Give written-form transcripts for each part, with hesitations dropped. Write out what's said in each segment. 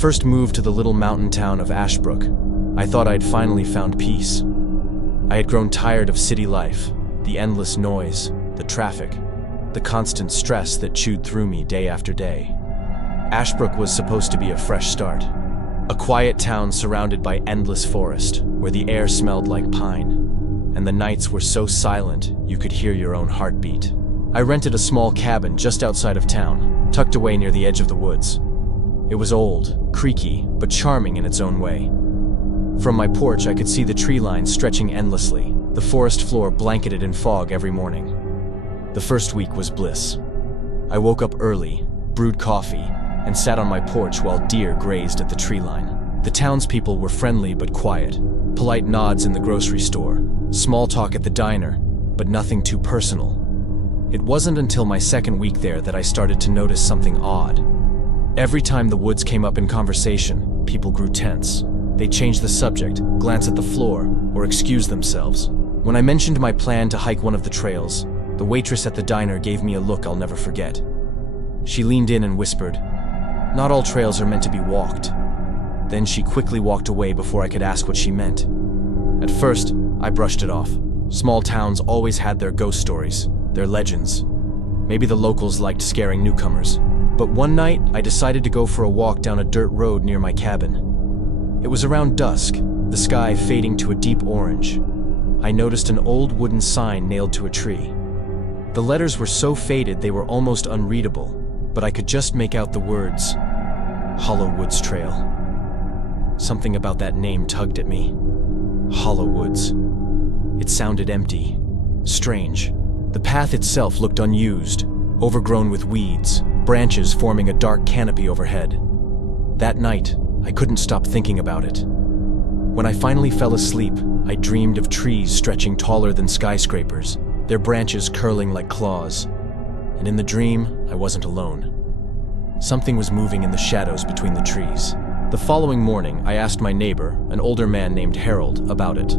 first moved to the little mountain town of Ashbrook, I thought I'd finally found peace. I had grown tired of city life, the endless noise, the traffic, the constant stress that chewed through me day after day. Ashbrook was supposed to be a fresh start. A quiet town surrounded by endless forest, where the air smelled like pine, and the nights were so silent you could hear your own heartbeat. I rented a small cabin just outside of town, tucked away near the edge of the woods. It was old, creaky, but charming in its own way. From my porch, I could see the tree line stretching endlessly, the forest floor blanketed in fog every morning. The first week was bliss. I woke up early, brewed coffee, and sat on my porch while deer grazed at the tree line. The townspeople were friendly but quiet, polite nods in the grocery store, small talk at the diner, but nothing too personal. It wasn't until my second week there that I started to notice something odd. Every time the woods came up in conversation, people grew tense. They changed the subject, glanced at the floor, or excused themselves. When I mentioned my plan to hike one of the trails, the waitress at the diner gave me a look I'll never forget. She leaned in and whispered, "Not all trails are meant to be walked." Then she quickly walked away before I could ask what she meant. At first, I brushed it off. Small towns always had their ghost stories, their legends. Maybe the locals liked scaring newcomers. But one night, I decided to go for a walk down a dirt road near my cabin. It was around dusk, the sky fading to a deep orange. I noticed an old wooden sign nailed to a tree. The letters were so faded they were almost unreadable, but I could just make out the words, Hollow Woods Trail. Something about that name tugged at me. Hollow Woods. It sounded empty, strange. The path itself looked unused, overgrown with weeds, branches forming a dark canopy overhead. That night, I couldn't stop thinking about it. When I finally fell asleep, I dreamed of trees stretching taller than skyscrapers, their branches curling like claws. And in the dream, I wasn't alone. Something was moving in the shadows between the trees. The following morning, I asked my neighbor, an older man named Harold, about it.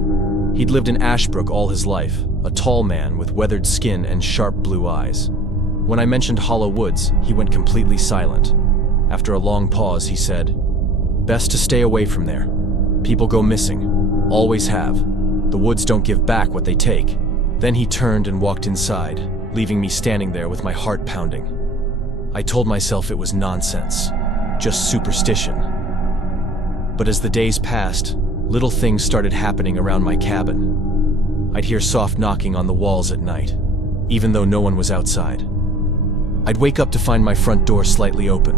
He'd lived in Ashbrook all his life, a tall man with weathered skin and sharp blue eyes. When I mentioned Hollow Woods, he went completely silent. After a long pause, he said, "Best to stay away from there. People go missing. Always have. The woods don't give back what they take." Then he turned and walked inside, leaving me standing there with my heart pounding. I told myself it was nonsense, just superstition. But as the days passed, little things started happening around my cabin. I'd hear soft knocking on the walls at night, even though no one was outside. I'd wake up to find my front door slightly open,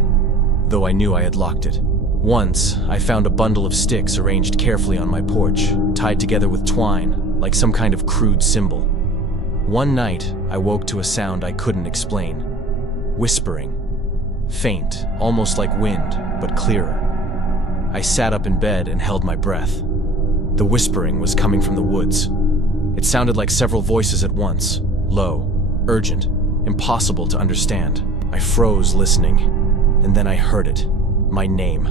though I knew I had locked it. Once, I found a bundle of sticks arranged carefully on my porch, tied together with twine, like some kind of crude symbol. One night, I woke to a sound I couldn't explain. Whispering. Faint, almost like wind, but clearer. I sat up in bed and held my breath. The whispering was coming from the woods. It sounded like several voices at once, low, urgent, impossible to understand. I froze listening, and then I heard it. My name,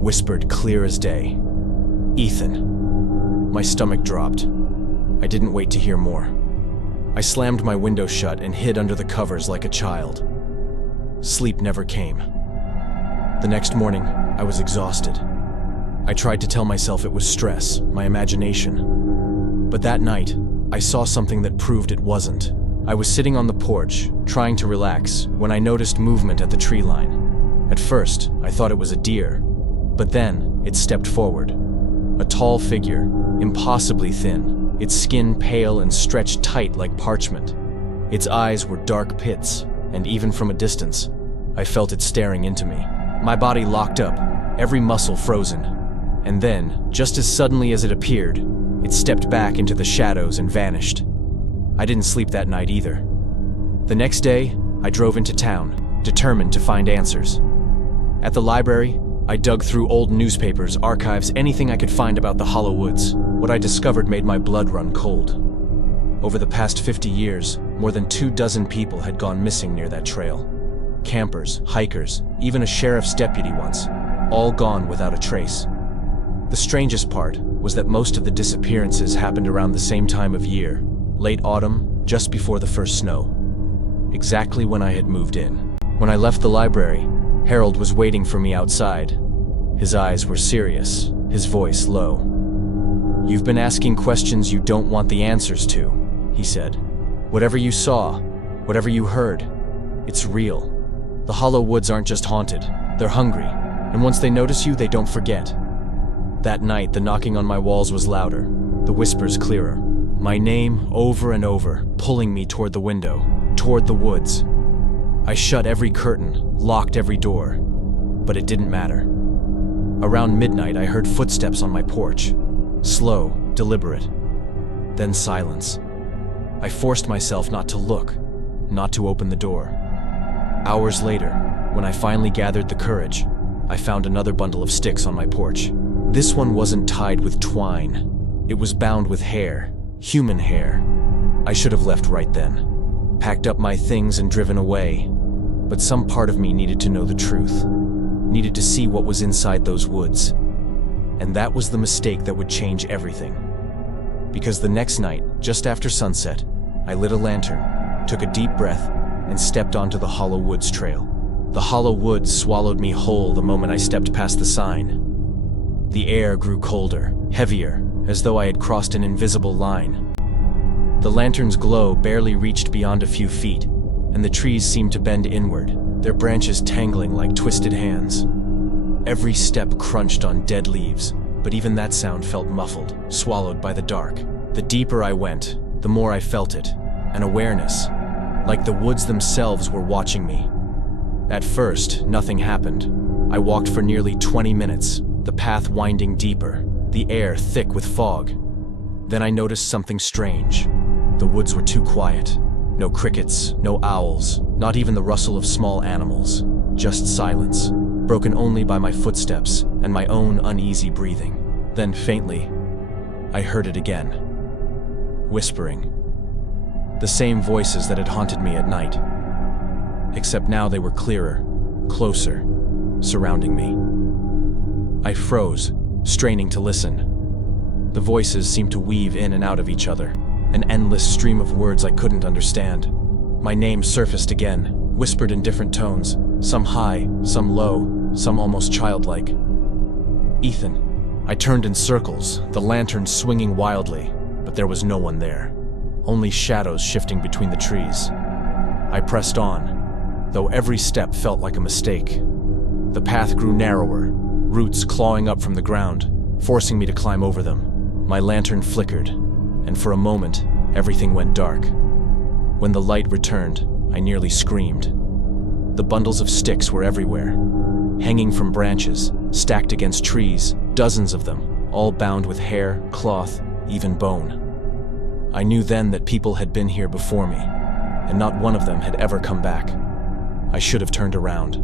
whispered clear as day. Ethan. My stomach dropped. I didn't wait to hear more. I slammed my window shut and hid under the covers like a child. Sleep never came. The next morning, I was exhausted. I tried to tell myself it was stress, my imagination. But that night, I saw something that proved it wasn't. I was sitting on the porch, trying to relax, when I noticed movement at the tree line. At first, I thought it was a deer, but then it stepped forward. A tall figure, impossibly thin, its skin pale and stretched tight like parchment. Its eyes were dark pits, and even from a distance, I felt it staring into me. My body locked up, every muscle frozen. And then, just as suddenly as it appeared, it stepped back into the shadows and vanished. I didn't sleep that night either. The next day, I drove into town, determined to find answers. At the library, I dug through old newspapers, archives, anything I could find about the Hollow Woods. What I discovered made my blood run cold. Over the past 50 years, more than 24 people had gone missing near that trail. Campers, hikers, even a sheriff's deputy once, all gone without a trace. The strangest part was that most of the disappearances happened around the same time of year, late autumn, just before the first snow. Exactly when I had moved in. When I left the library, Harold was waiting for me outside. His eyes were serious, his voice low. "You've been asking questions you don't want the answers to," he said. "Whatever you saw, whatever you heard, it's real. The Hollow Woods aren't just haunted, they're hungry, and once they notice you, they don't forget." That night, the knocking on my walls was louder, the whispers clearer. My name over and over, pulling me toward the window, toward the woods. I shut every curtain, locked every door, but it didn't matter. Around midnight, I heard footsteps on my porch. Slow, deliberate. Then silence. I forced myself not to look, not to open the door. Hours later, when I finally gathered the courage, I found another bundle of sticks on my porch. This one wasn't tied with twine. It was bound with hair, human hair. I should have left right then, packed up my things and driven away. But some part of me needed to know the truth, needed to see what was inside those woods. And that was the mistake that would change everything. Because the next night, just after sunset, I lit a lantern, took a deep breath, and stepped onto the Hollow Woods trail. The Hollow Woods swallowed me whole the moment I stepped past the sign. The air grew colder, heavier, as though I had crossed an invisible line. The lantern's glow barely reached beyond a few feet, and the trees seemed to bend inward, their branches tangling like twisted hands. Every step crunched on dead leaves, but even that sound felt muffled, swallowed by the dark. The deeper I went, the more I felt it, an awareness, like the woods themselves were watching me. At first, nothing happened. I walked for nearly 20 minutes, the path winding deeper, the air thick with fog. Then I noticed something strange. The woods were too quiet. No crickets, no owls, not even the rustle of small animals. Just silence, broken only by my footsteps and my own uneasy breathing. Then faintly, I heard it again. Whispering. The same voices that had haunted me at night. Except now they were clearer, closer, surrounding me. I froze, straining to listen. The voices seemed to weave in and out of each other, an endless stream of words I couldn't understand. My name surfaced again, whispered in different tones, some high, some low, some almost childlike. Ethan. I turned in circles, the lantern swinging wildly, but there was no one there. Only shadows shifting between the trees. I pressed on, though every step felt like a mistake. The path grew narrower, roots clawing up from the ground, forcing me to climb over them. My lantern flickered, and for a moment, everything went dark. When the light returned, I nearly screamed. The bundles of sticks were everywhere, hanging from branches, stacked against trees, dozens of them, all bound with hair, cloth, even bone. I knew then that people had been here before me, and not one of them had ever come back. I should have turned around.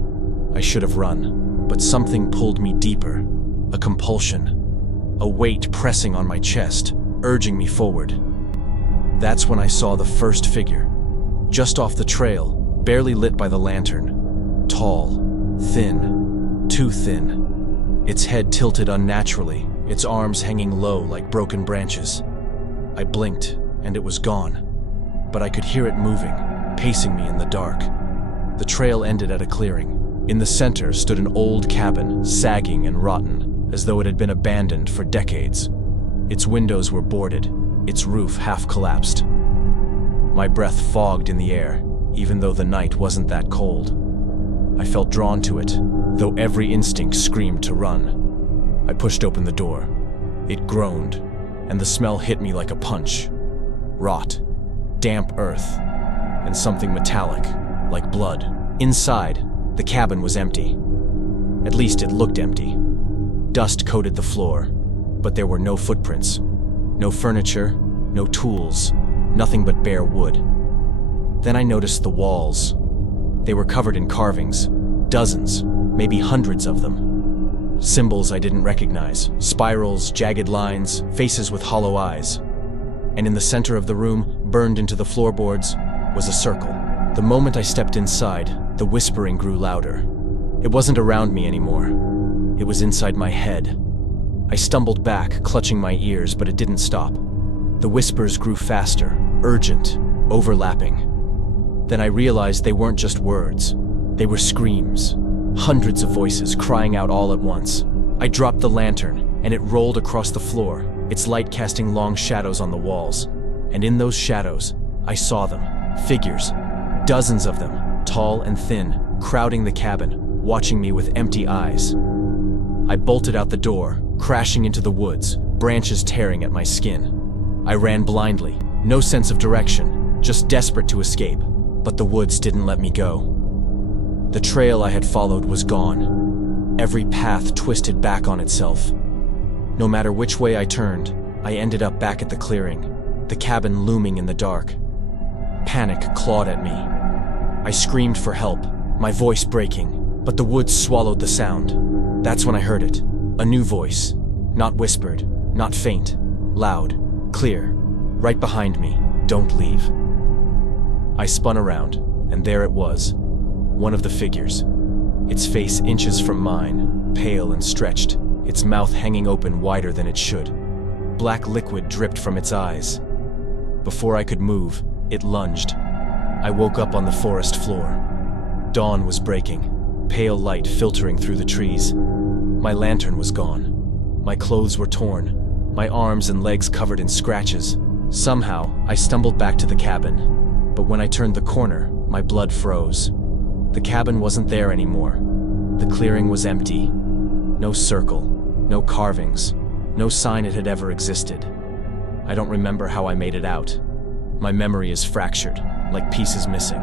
I should have run, but something pulled me deeper, a compulsion, a weight pressing on my chest, urging me forward. That's when I saw the first figure, just off the trail, barely lit by the lantern. Tall, thin, too thin. Its head tilted unnaturally, its arms hanging low like broken branches. I blinked, and it was gone, but I could hear it moving, pacing me in the dark. The trail ended at a clearing. In the center stood an old cabin, sagging and rotten, as though it had been abandoned for decades. Its windows were boarded, its roof half collapsed. My breath fogged in the air, even though the night wasn't that cold. I felt drawn to it, though every instinct screamed to run. I pushed open the door. It groaned, and the smell hit me like a punch. Rot, damp earth, and something metallic, like blood. Inside, the cabin was empty. At least it looked empty. Dust coated the floor, but there were no footprints. No furniture, no tools, nothing but bare wood. Then I noticed the walls. They were covered in carvings, dozens, maybe hundreds of them. Symbols I didn't recognize, spirals, jagged lines, faces with hollow eyes. And in the center of the room, burned into the floorboards, was a circle. The moment I stepped inside, the whispering grew louder. It wasn't around me anymore. It was inside my head. I stumbled back, clutching my ears, but it didn't stop. The whispers grew faster, urgent, overlapping. Then I realized they weren't just words. They were screams. Hundreds of voices crying out all at once. I dropped the lantern, and it rolled across the floor, its light casting long shadows on the walls. And in those shadows, I saw them. Figures. Dozens of them, tall and thin, crowding the cabin, watching me with empty eyes. I bolted out the door, crashing into the woods, branches tearing at my skin. I ran blindly, no sense of direction, just desperate to escape. But the woods didn't let me go. The trail I had followed was gone. Every path twisted back on itself. No matter which way I turned, I ended up back at the clearing, the cabin looming in the dark. Panic clawed at me. I screamed for help, my voice breaking, but the woods swallowed the sound. That's when I heard it. A new voice. Not whispered, not faint. Loud, clear, right behind me. Don't leave. I spun around, and there it was. One of the figures. Its face inches from mine, pale and stretched, its mouth hanging open wider than it should. Black liquid dripped from its eyes. Before I could move, it lunged. I woke up on the forest floor. Dawn was breaking, pale light filtering through the trees. My lantern was gone. My clothes were torn, my arms and legs covered in scratches. Somehow, I stumbled back to the cabin. But when I turned the corner, my blood froze. The cabin wasn't there anymore. The clearing was empty. No circle, no carvings, no sign it had ever existed. I don't remember how I made it out. My memory is fractured, like pieces missing.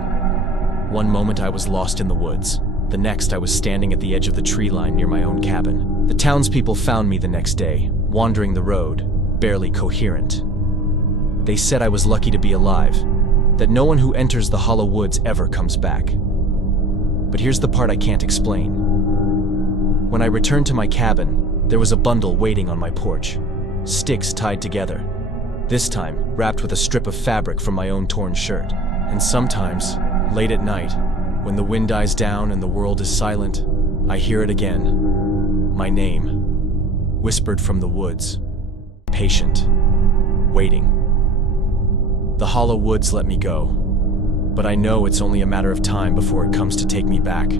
One moment I was lost in the woods. The next I was standing at the edge of the tree line near my own cabin. The townspeople found me the next day, wandering the road, barely coherent. They said I was lucky to be alive, that no one who enters the hollow woods ever comes back. But here's the part I can't explain. When I returned to my cabin, there was a bundle waiting on my porch, sticks tied together, this time wrapped with a strip of fabric from my own torn shirt. And sometimes, late at night, when the wind dies down and the world is silent, I hear it again. My name, whispered from the woods, patient, waiting. The hollow woods let me go, but I know it's only a matter of time before it comes to take me back.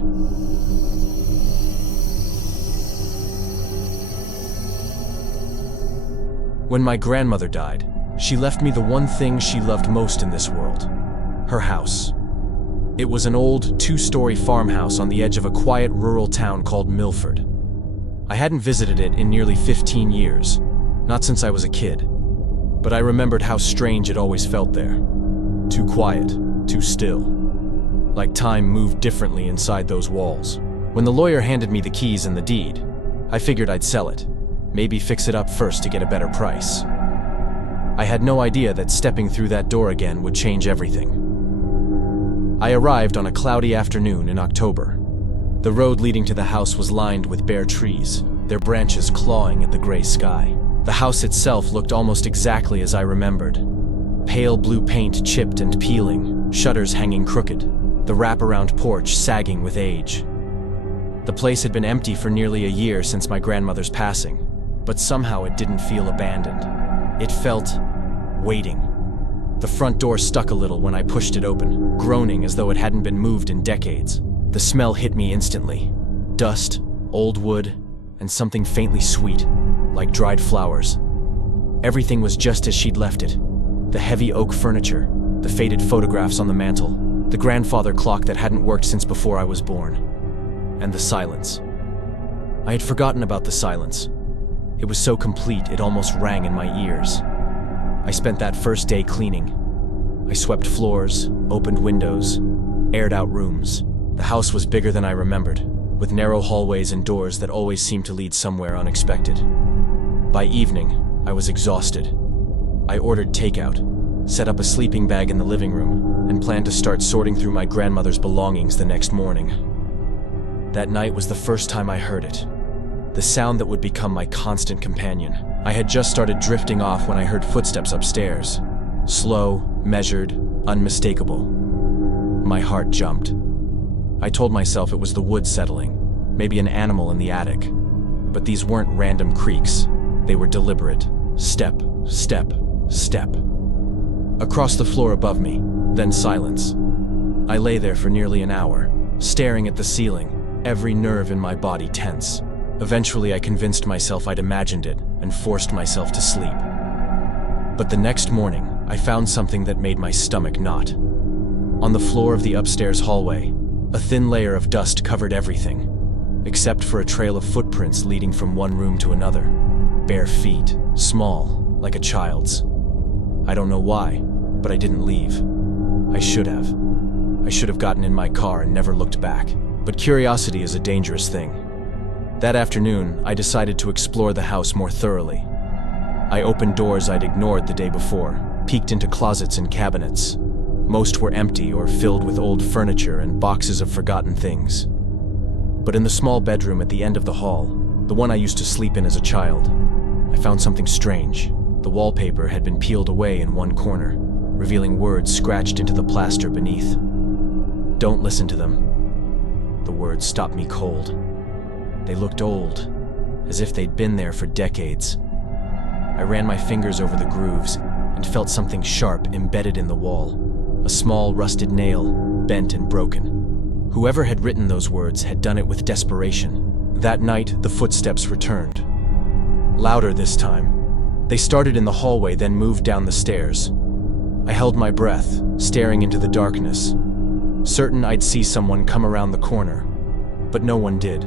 When my grandmother died, she left me the one thing she loved most in this world, her house. It was an old, two-story farmhouse on the edge of a quiet rural town called Milford. I hadn't visited it in nearly 15 years, not since I was a kid. But I remembered how strange it always felt there. Too quiet, too still. Like time moved differently inside those walls. When the lawyer handed me the keys and the deed, I figured I'd sell it. Maybe fix it up first to get a better price. I had no idea that stepping through that door again would change everything. I arrived on a cloudy afternoon in October. The road leading to the house was lined with bare trees, their branches clawing at the gray sky. The house itself looked almost exactly as I remembered. Pale blue paint chipped and peeling, shutters hanging crooked, the wraparound porch sagging with age. The place had been empty for nearly a year since my grandmother's passing, but somehow it didn't feel abandoned. It felt waiting. The front door stuck a little when I pushed it open, groaning as though it hadn't been moved in decades. The smell hit me instantly. Dust, old wood, and something faintly sweet, like dried flowers. Everything was just as she'd left it. The heavy oak furniture, the faded photographs on the mantel, the grandfather clock that hadn't worked since before I was born, and the silence. I had forgotten about the silence. It was so complete it almost rang in my ears. I spent that first day cleaning. I swept floors, opened windows, aired out rooms. The house was bigger than I remembered, with narrow hallways and doors that always seemed to lead somewhere unexpected. By evening, I was exhausted. I ordered takeout, set up a sleeping bag in the living room, and planned to start sorting through my grandmother's belongings the next morning. That night was the first time I heard it, the sound that would become my constant companion. I had just started drifting off when I heard footsteps upstairs. Slow, measured, unmistakable. My heart jumped. I told myself it was the wood settling, maybe an animal in the attic. But these weren't random creaks. They were deliberate. Step, step, step. Across the floor above me, then silence. I lay there for nearly an hour, staring at the ceiling, every nerve in my body tense. Eventually, I convinced myself I'd imagined it and forced myself to sleep. But the next morning, I found something that made my stomach knot. On the floor of the upstairs hallway, a thin layer of dust covered everything, except for a trail of footprints leading from one room to another. Bare feet, small, like a child's. I don't know why, but I didn't leave. I should have. I should have gotten in my car and never looked back. But curiosity is a dangerous thing. That afternoon, I decided to explore the house more thoroughly. I opened doors I'd ignored the day before, peeked into closets and cabinets. Most were empty or filled with old furniture and boxes of forgotten things. But in the small bedroom at the end of the hall, the one I used to sleep in as a child, I found something strange. The wallpaper had been peeled away in one corner, revealing words scratched into the plaster beneath. "Don't listen to them." The words stopped me cold. They looked old, as if they'd been there for decades. I ran my fingers over the grooves and felt something sharp embedded in the wall. A small, rusted nail, bent and broken. Whoever had written those words had done it with desperation. That night, the footsteps returned. Louder this time. They started in the hallway, then moved down the stairs. I held my breath, staring into the darkness, certain I'd see someone come around the corner, but no one did.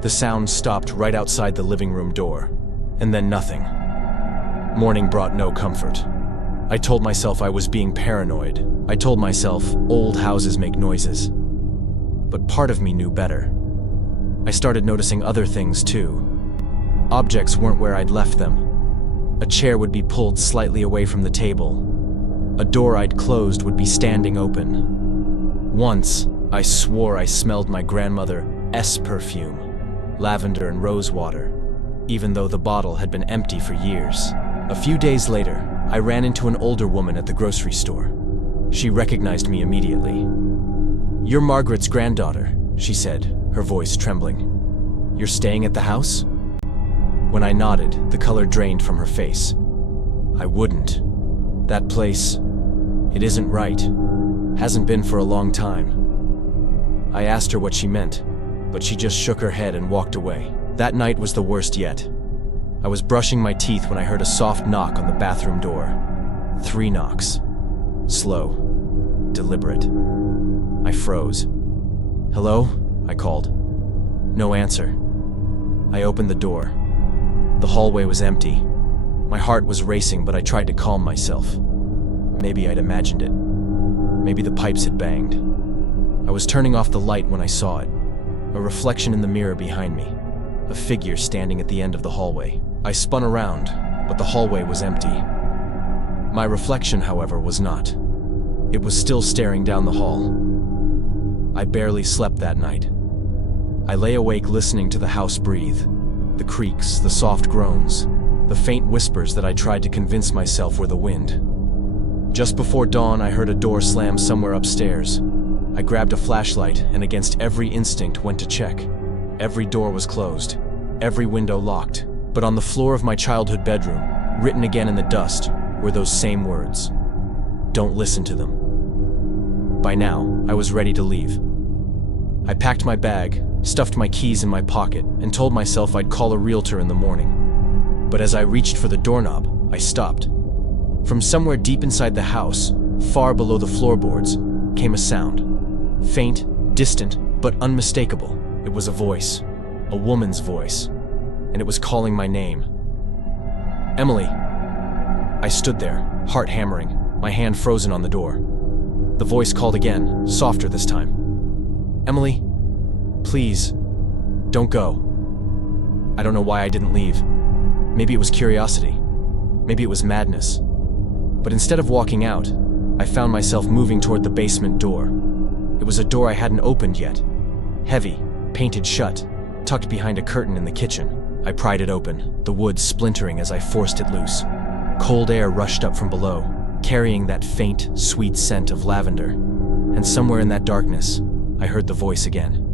The sound stopped right outside the living room door, and then nothing. Morning brought no comfort. I told myself I was being paranoid. I told myself old houses make noises. But part of me knew better. I started noticing other things too. Objects weren't where I'd left them. A chair would be pulled slightly away from the table. A door I'd closed would be standing open. Once, I swore I smelled my grandmother's perfume, lavender and rose water, even though the bottle had been empty for years. A few days later, I ran into an older woman at the grocery store. She recognized me immediately. "You're Margaret's granddaughter," she said, her voice trembling. "You're staying at the house?" When I nodded, the color drained from her face. "I wouldn't. That place, it isn't right. Hasn't been for a long time." I asked her what she meant, but she just shook her head and walked away. That night was the worst yet. I was brushing my teeth when I heard a soft knock on the bathroom door. 3 knocks. Slow. Deliberate. I froze. "Hello?" I called. No answer. I opened the door. The hallway was empty. My heart was racing, but I tried to calm myself. Maybe I'd imagined it. Maybe the pipes had banged. I was turning off the light when I saw it. A reflection in the mirror behind me. A figure standing at the end of the hallway. I spun around, but the hallway was empty. My reflection, however, was not. It was still staring down the hall. I barely slept that night. I lay awake listening to the house breathe. The creaks, the soft groans, the faint whispers that I tried to convince myself were the wind. Just before dawn, I heard a door slam somewhere upstairs. I grabbed a flashlight and against every instinct went to check. Every door was closed, every window locked. But on the floor of my childhood bedroom, written again in the dust, were those same words. Don't listen to them. By now, I was ready to leave. I packed my bag, stuffed my keys in my pocket, and told myself I'd call a realtor in the morning. But as I reached for the doorknob, I stopped. From somewhere deep inside the house, far below the floorboards, came a sound. Faint, distant, but unmistakable. It was a voice. A woman's voice. And it was calling my name. "Emily." I stood there, heart hammering, my hand frozen on the door. The voice called again, softer this time. "Emily, please, don't go." I don't know why I didn't leave. Maybe it was curiosity. Maybe it was madness. But instead of walking out, I found myself moving toward the basement door. It was a door I hadn't opened yet. Heavy, painted shut, tucked behind a curtain in the kitchen. I pried it open, the wood splintering as I forced it loose. Cold air rushed up from below, carrying that faint, sweet scent of lavender. And somewhere in that darkness, I heard the voice again.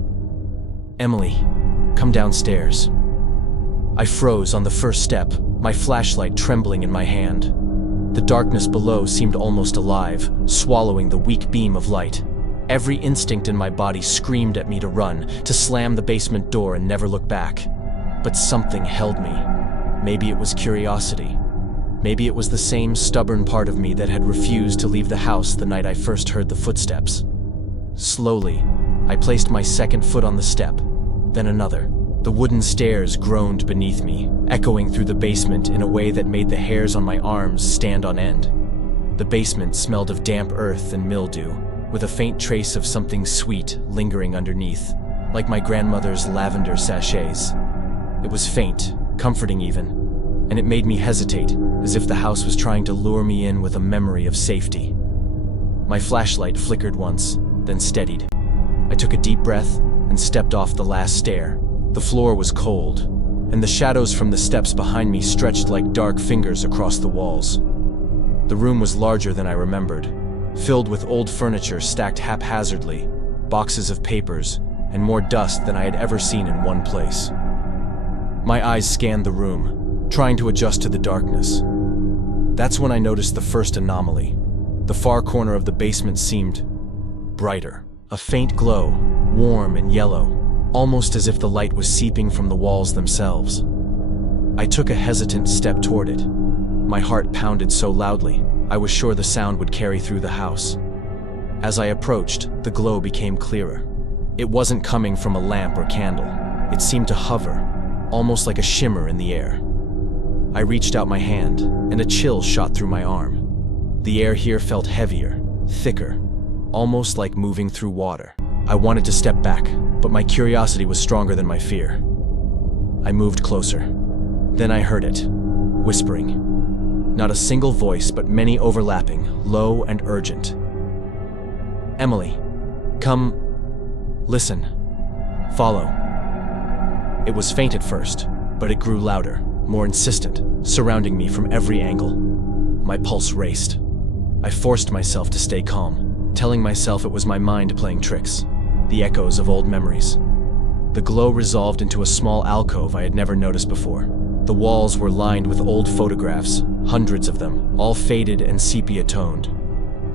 "Emily, come downstairs." I froze on the first step, my flashlight trembling in my hand. The darkness below seemed almost alive, swallowing the weak beam of light. Every instinct in my body screamed at me to run, to slam the basement door and never look back. But something held me. Maybe it was curiosity. Maybe it was the same stubborn part of me that had refused to leave the house the night I first heard the footsteps. Slowly, I placed my second foot on the step, then another. The wooden stairs groaned beneath me, echoing through the basement in a way that made the hairs on my arms stand on end. The basement smelled of damp earth and mildew, with a faint trace of something sweet lingering underneath, like my grandmother's lavender sachets. It was faint, comforting even, and it made me hesitate, as if the house was trying to lure me in with a memory of safety. My flashlight flickered once, then steadied. I took a deep breath and stepped off the last stair. The floor was cold, and the shadows from the steps behind me stretched like dark fingers across the walls. The room was larger than I remembered, filled with old furniture stacked haphazardly, boxes of papers, and more dust than I had ever seen in one place. My eyes scanned the room, trying to adjust to the darkness. That's when I noticed the first anomaly. The far corner of the basement seemed brighter. A faint glow, warm and yellow, almost as if the light was seeping from the walls themselves. I took a hesitant step toward it. My heart pounded so loudly, I was sure the sound would carry through the house. As I approached, the glow became clearer. It wasn't coming from a lamp or candle. It seemed to hover, almost like a shimmer in the air. I reached out my hand, and a chill shot through my arm. The air here felt heavier, thicker, almost like moving through water. I wanted to step back, but my curiosity was stronger than my fear. I moved closer. Then I heard it, whispering. Not a single voice, but many overlapping, low and urgent. "Emily, come, listen, follow." It was faint at first, but it grew louder, more insistent, surrounding me from every angle. My pulse raced. I forced myself to stay calm, telling myself it was my mind playing tricks, the echoes of old memories. The glow resolved into a small alcove I had never noticed before. The walls were lined with old photographs, hundreds of them, all faded and sepia-toned.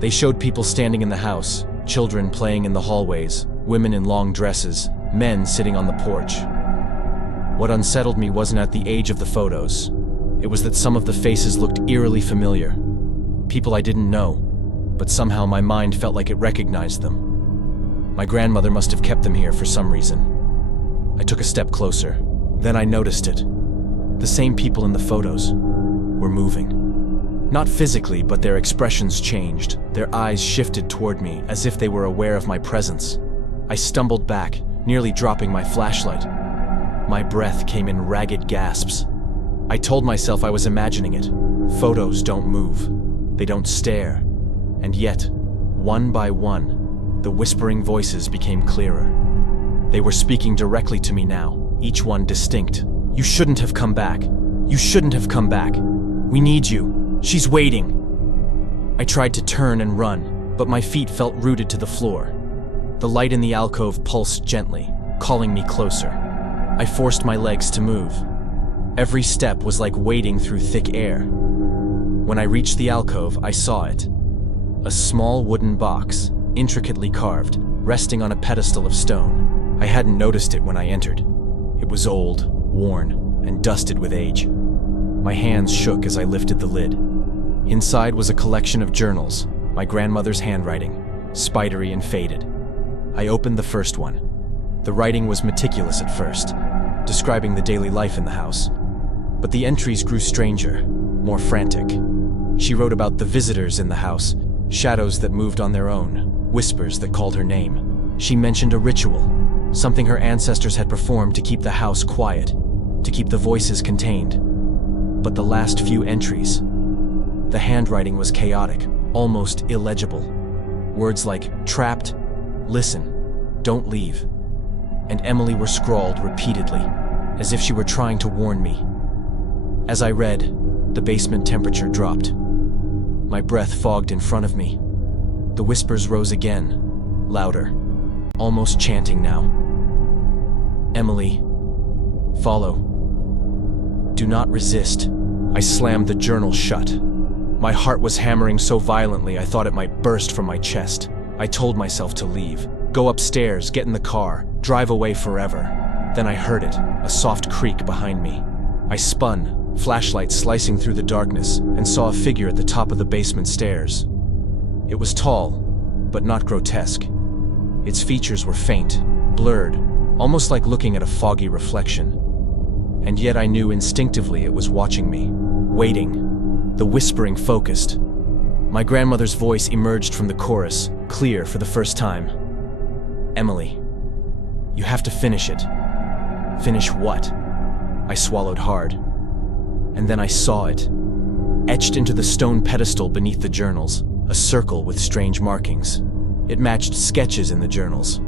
They showed people standing in the house, children playing in the hallways, women in long dresses, men sitting on the porch. What unsettled me wasn't at the age of the photos. It was that some of the faces looked eerily familiar. People I didn't know, but somehow my mind felt like it recognized them. My grandmother must have kept them here for some reason. I took a step closer. Then I noticed it. The same people in the photos were moving. Not physically, but their expressions changed. Their eyes shifted toward me, as if they were aware of my presence. I stumbled back, nearly dropping my flashlight. My breath came in ragged gasps. I told myself I was imagining it. Photos don't move. They don't stare. And yet, one by one, the whispering voices became clearer. They were speaking directly to me now, each one distinct. "You shouldn't have come back. You shouldn't have come back. We need you. She's waiting." I tried to turn and run, but my feet felt rooted to the floor. The light in the alcove pulsed gently, calling me closer. I forced my legs to move. Every step was like wading through thick air. When I reached the alcove, I saw it. A small wooden box, intricately carved, resting on a pedestal of stone. I hadn't noticed it when I entered. It was old, worn, and dusted with age. My hands shook as I lifted the lid. Inside was a collection of journals, my grandmother's handwriting, spidery and faded. I opened the first one. The writing was meticulous at first, describing the daily life in the house. But the entries grew stranger, more frantic. She wrote about the visitors in the house, shadows that moved on their own, whispers that called her name. She mentioned a ritual, something her ancestors had performed to keep the house quiet, to keep the voices contained. But the last few entries, the handwriting was chaotic, almost illegible. Words like trapped, listen, don't leave, and Emily were scrawled repeatedly, as if she were trying to warn me. As I read, the basement temperature dropped. My breath fogged in front of me. The whispers rose again, louder, almost chanting now. "Emily, follow. Do not resist." I slammed the journal shut. My heart was hammering so violently I thought it might burst from my chest. I told myself to leave. Go upstairs, get in the car, drive away forever. Then I heard it, a soft creak behind me. I spun, flashlight slicing through the darkness, and saw a figure at the top of the basement stairs. It was tall, but not grotesque. Its features were faint, blurred, almost like looking at a foggy reflection. And yet I knew instinctively it was watching me, waiting. The whispering focused. My grandmother's voice emerged from the chorus, clear for the first time. "Emily, you have to finish it." "Finish what?" I swallowed hard. And then I saw it. Etched into the stone pedestal beneath the journals, a circle with strange markings. It matched sketches in the journals.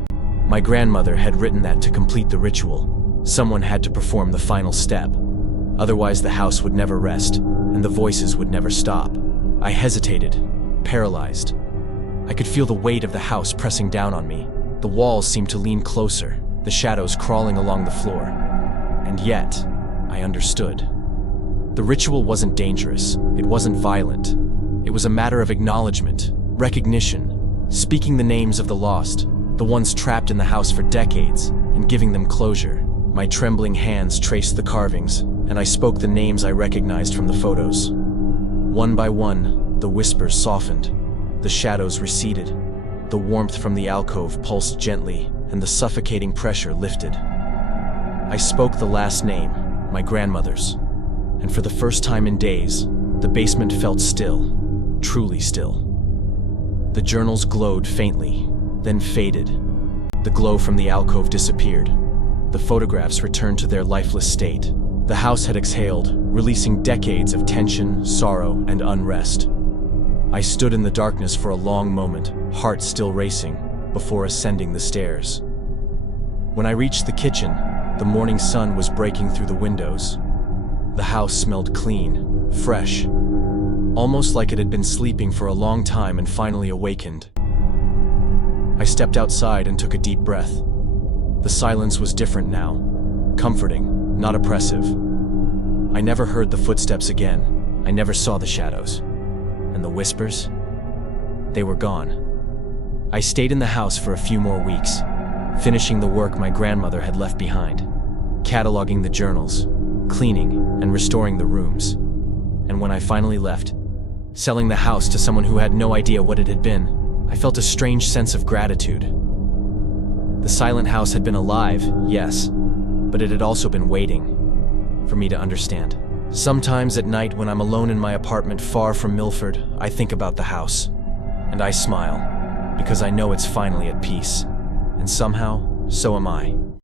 My grandmother had written that to complete the ritual, someone had to perform the final step. Otherwise the house would never rest, and the voices would never stop. I hesitated, paralyzed. I could feel the weight of the house pressing down on me. The walls seemed to lean closer, the shadows crawling along the floor. And yet, I understood. The ritual wasn't dangerous, it wasn't violent. It was a matter of acknowledgement, recognition, speaking the names of the lost, the ones trapped in the house for decades, and giving them closure. My trembling hands traced the carvings, and I spoke the names I recognized from the photos. One by one, the whispers softened, the shadows receded, the warmth from the alcove pulsed gently, and the suffocating pressure lifted. I spoke the last name, my grandmother's, and for the first time in days, the basement felt still, truly still. The journals glowed faintly, then faded. The glow from the alcove disappeared. The photographs returned to their lifeless state. The house had exhaled, releasing decades of tension, sorrow, and unrest. I stood in the darkness for a long moment, heart still racing, before ascending the stairs. When I reached the kitchen, the morning sun was breaking through the windows. The house smelled clean, fresh, almost like it had been sleeping for a long time and finally awakened. I stepped outside and took a deep breath. The silence was different now, comforting, not oppressive. I never heard the footsteps again. I never saw the shadows. And the whispers? They were gone. I stayed in the house for a few more weeks, finishing the work my grandmother had left behind, cataloging the journals, cleaning and restoring the rooms. And when I finally left, selling the house to someone who had no idea what it had been, I felt a strange sense of gratitude. The silent house had been alive, yes, but it had also been waiting for me to understand. Sometimes at night when I'm alone in my apartment far from Milford, I think about the house, and I smile, because I know it's finally at peace. And somehow, so am I.